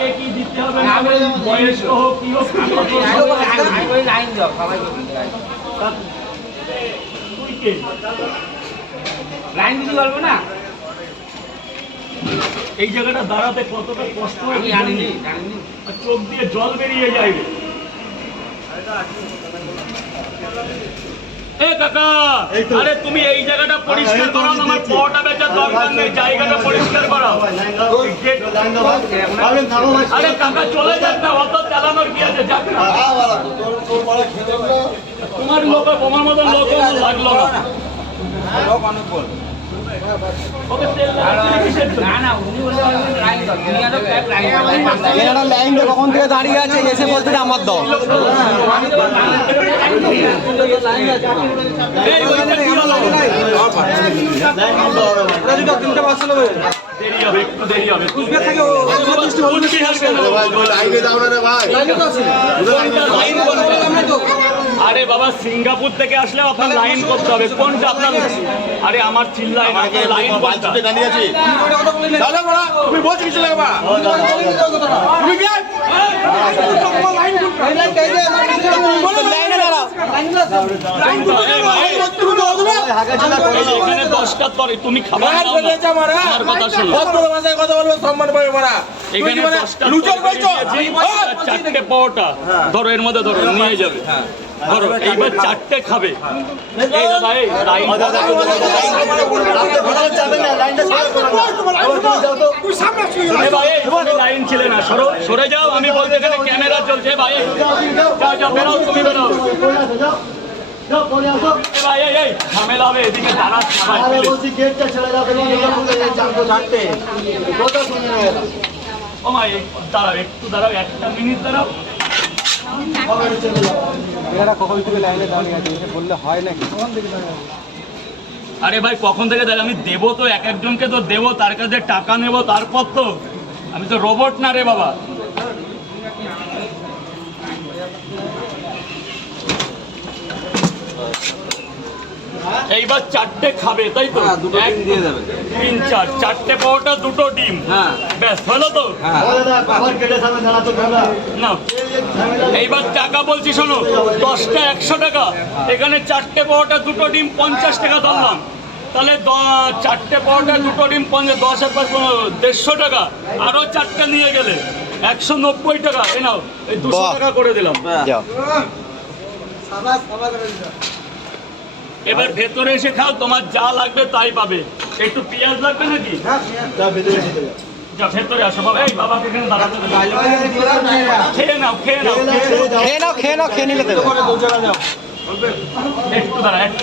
কাকে কি দিতে হবে না হবে, বয়স্ক হোক কি হোক লাইন দাও সবাই তুই কে? লাইন দিতে পারব না এই জায়গাটা দাঁড়াতে কতটা কষ্ট চোখ দিয়ে জল বেরিয়ে যায় রে। এ কাকা আরে তুমি এই জায়গাটা পরিষ্কার করো আমার পটা বেচার দরকার নেই জায়গাটা পরিষ্কার করো আরে কাকা চলে যাক না অত চালানোর কি আছে যাক না তোমার লোক তোমার মতন লোক লাগল না লোক অনেক লাগাচ্ছিলে এনারা লাইন কখন থেকে দাঁড়িয়ে আছে এসে বলছে আমার দল এই ওইটা কি হলো? দেরি হবে একটু দেরি হবে কুচবিহার কেন? আরে বাবা সিঙ্গাপুর থেকে আসলে আপনার লাইন করতে হবে। কোনটা আপনার আরে আমার চিল্লায় না লাইন তুমি বলছো কিছু লাগবা? তুমি কে? লাইনে পরে তুমি খাবার দাও না। আমার কথা শোনো। কথা বলব সম্মান পাবে মারা। এখানে দশটার লুচর পরে বলছো বেরিয়ে যে চারটে পাওয়াটা ধরো এর মধ্যে ধরো নিয়ে যাবে। ধরো এইবার চারটে খাবে এই দাদা এই লাইন ভাই, ছিলে না সরো সরে যাও আমি বলতে এখানে ক্যামেরা চলছে ভাই যাও যাও বেরো তুমি বেরো এ ভাই এই এই ঝামেলা হবে এদিকে দাঁড়া ও মা দাঁড়াও একটু দাঁড়াও একটা মিনিট দাঁড়াও এনারা কখন থেকে লাইনে দাঁড়িয়ে আছে? এসে বললে হয় নাকি? আরে ভাই, কখন থেকে দেখ আমি দেবো তো, এক একজনকে তো দেবো, তার কাছে টাকা নেব, তারপর তো। আমি তো রোবট না রে বাবা। এইবার চারটে খাবে তাই তো? এক তিন চার চারটে পাওয়াটা দুটো ডিম। ব্যাস হলো তো? না এইবার টাকা বলছি শোনো দশটা একশো টাকা। এখানে চারটে পাওয়াটা দুটো ডিম পঞ্চাশ টাকা ধরলাম। তাহলে চারটে পাওয়াটা দুটো ডিম পঞ্চাশ দশ এক পাঁচ পনেরো, দেড়শো টাকা। আরও চারটে নিয়ে গেলে একশো নব্বই টাকা। এ নাও এই দুশো টাকা করে দিলাম। যাও। এবার ভেতরে এসে খাও তোমার যা লাগবে তাই পাবে। একটু পেঁয়াজ লাগবে নাকি? ভেতরে আসো বাবা। এই বাবাকে এখানে দাঁড়াতে। খেয়ে নাও খেয়ে নাও খেয়ে নাও। খেয়ে নাও খেয়ে নিলে একটু দাঁড়া একটু